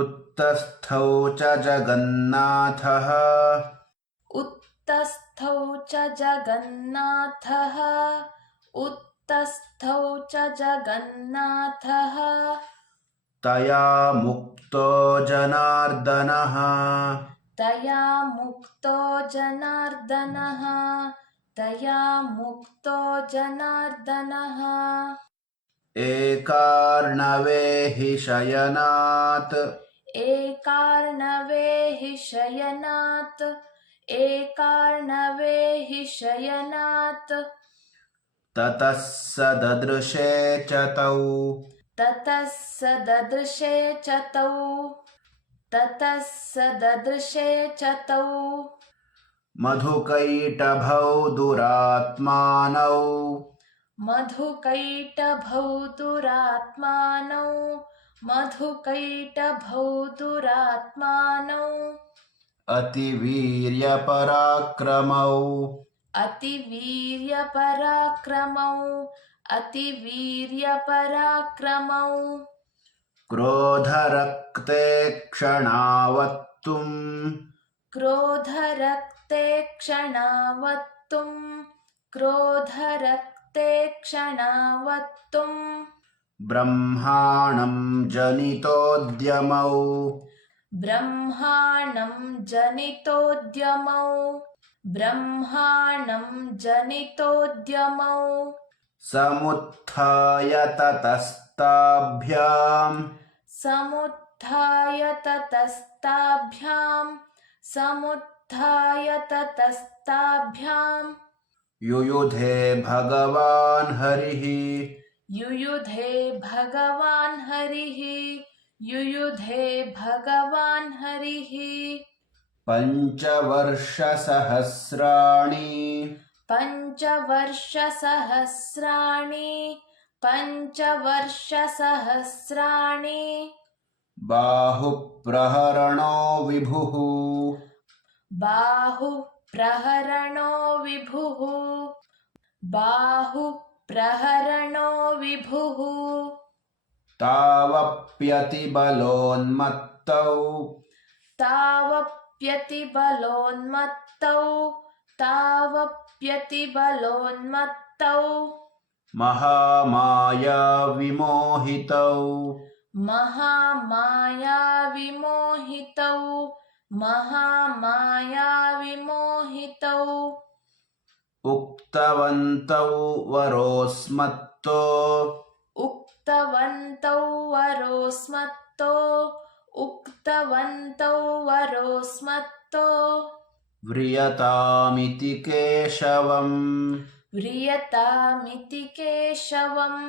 उत्तस्थौ च जगन्नाथः उत्तस्थौ च जगन्नाथः उत्तस्थौ च जगन्नाथः तया मुक्तो जनार्दनः तया मुक्तो जनार्दनः तया मुक्तो जनार्दनः एकार्णवे हि शयनात् एकार्णवे हि शयनात् एकार्णवे हि शयनात् ततः स ददृशे च तौ ततः स ददृशे च तौ ततः स ददृशे च तौ मधुकैटभौ दुरात्मानौ मधुकैटभौ दुरात्मानौ मधुकैटभौ दुरात्मानौ अतिवीर्यपराक्रमौ अतिवीर्यपराक्रमौ अतिवीर्यपराक्रमौ क्रोधरक्ते क्षणावत्तुम् क्रोधरक्ते क्षणावत्तुम् क्रोधरक्ते क्षणावत्तुम् ब्रह्माणं जनितोद्यमौ ब्रह्माणं जनितोद्यमौ ब्रह्माणं जनितोद्यमौ समुत्थाय ततस्ताभ्याम् समुत्थाय ततस्ताभ्याम् समुत्थाय ततस्ताभ्याम् युयुधे भगवान् हरिः युयुधे भगवान् हरिः युयुधे भगवान् हरिः पञ्चवर्षसहस्राणि पञ्चवर्षसहस्राणि बाहुप्रहरणो विभुः बाहुप्रहरणो विभुः बाहुप्रहरणो विभुः तावप्यतिबलोन्मत्तौ तावप्यतिबलोन्मत्तौ तावप्यतिबलोन्मत्तौ महामायाविमोहितौ महामायाविमोहितौ महामायाविमोहितौ उक्तवन्तौ वरोऽस्मत्तो उक्तवन्तौ वरोऽस्मत्तो उक्तवन्तौ वरोऽस्मत्तो व्रियतामिति केशवम् व्रियतामिति केशवम्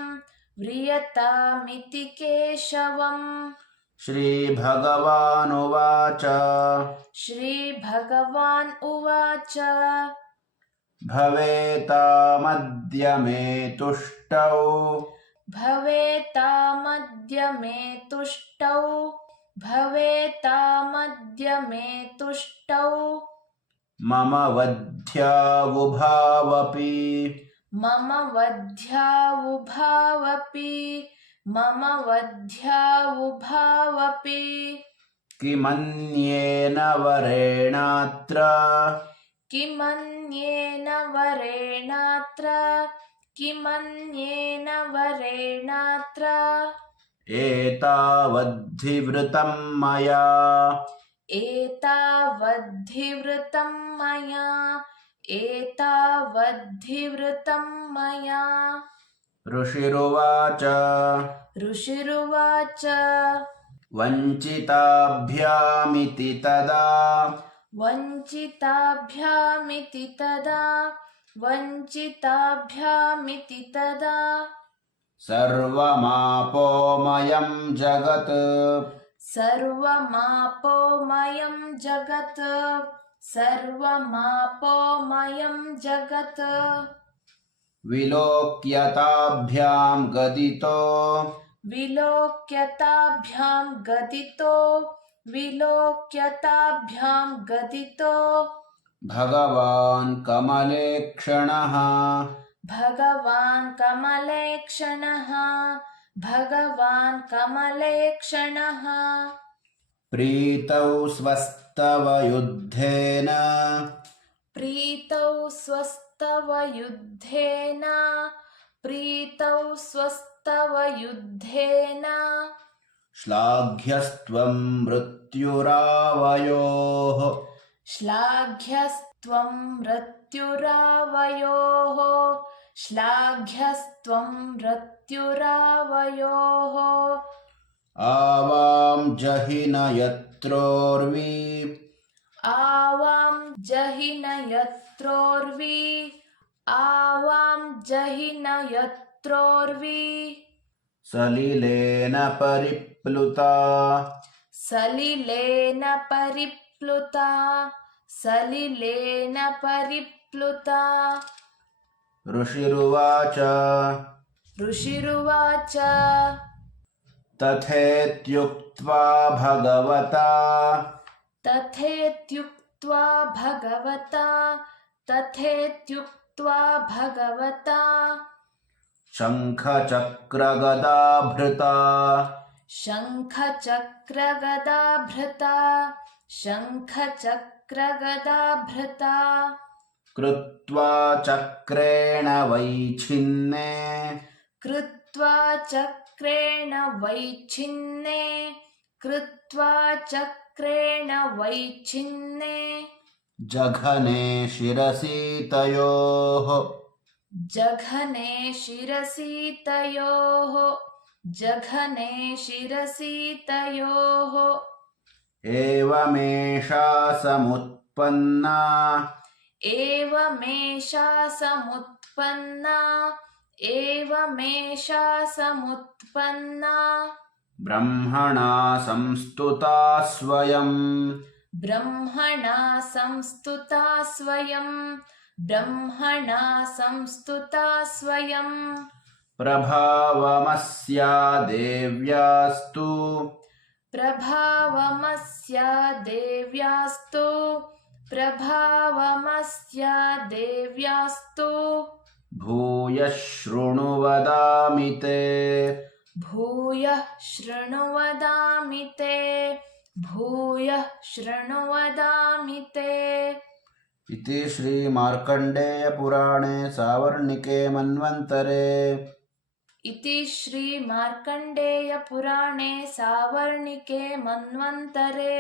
व्रियतामिति केशवम् श्रीभगवानुवाच श्रीभगवान् उवाच भवेतामद्य मे तुष्टौ भवेतामद्य मे तुष्टौ भवेतामद्य मे तुष्टौ मम वध्यावुभावपि मम वध्यावुभावपि मम वध्यावुभावपि किमन्येन वरेणात्र किमन्येन वरेणात्र किमन्येन वरेणात्र एतावद्धिवृतं मया एतावद्धिवृतं मया एतावद्धिवृतं मया ऋषिरुवाच ऋषिरुवाच वञ्चिताभ्यामिति तदा वञ्चिताभ्यामिति तदा वञ्चिताभ्यामिति तदा सर्वमापोमयं जगत् सर्वमापोमयं जगत् सर्वमापोमयं जगत् विलोक्यताभ्यां गदितो विलोक्यताभ्यां गदितो विलोक्यताभ्यां गदितो भगवान् कमलेक्षणः भगवान् कमलेक्षणः भगवान् कमलेक्षणः प्रीतौ स्वस्तव युद्धेन प्रीतौ स्वस्तव युद्धेन प्रीतौ स्वस्तव युद्धेन श्लाघ्यस्त्वं मृत्युरावयोः श्लाघ्यस्त्वं मृत्युरावयोः श्लाघ्यस्त्वं मृत्युरावयोः आवां जहिन यत्रोर्वी आवां जहिन यत्रोर्वी आवां जहिन यत्रोर्वी सलिलेन परिप्लुता सलिलेन परिप्लुता सलिलेन परिप्लुता ऋषिरुवाच ऋषिरुवाच तथेत्युक्त्वा भगवता तथेत्युक्त्वा भगवता तथेत्युक्त्वा भगवता शङ्खचक्रगदाभृता शङ्खचक्रगदाभृता शङ्खचक्रगदाभृता कृत्वा चक्रेण वैच्छिन्ने कृत्वा चक्रेण वैच्छिन्ने कृत्वा चक्रेण वैच्छिन्ने जघने शिरसि तयोः जघने शिरसि तयोः जघने शिरसि तयोः एवमेषा समुत्पन्ना एवमेषा समुत्पन्ना एवमेषा समुत्पन्ना ब्रह्मणा संस्तुता स्वयं ब्रह्मणा संस्तुता स्वयं ब्रह्मणा संस्तुता स्वयं प्रभावमस्या देव्यास्तु प्रभावमस्या देव्यास्तु प्रभावमस्या देव्यास्तु भूयः शृणु वदामि ते भूयः शृणु वदामि ते भूयः शृणु वदामि ते इति श्रीमार्कण्डेयपुराणे सावर्णिके मन्वन्तरे इति श्रीमार्कण्डेयपुराणे सावर्णिके मन्वन्तरे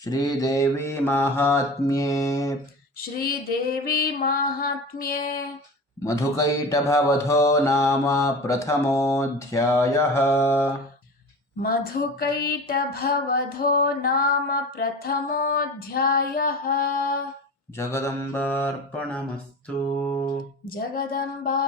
श्रीदेवी माहात्म्ये श्रीदेवी माहात्म्ये मधुकैटभवधो नाम प्रथमोऽध्यायः मधुकैटभवधो नाम प्रथमोऽध्यायः जगदम्बार्पणमस्तु जगदम्बा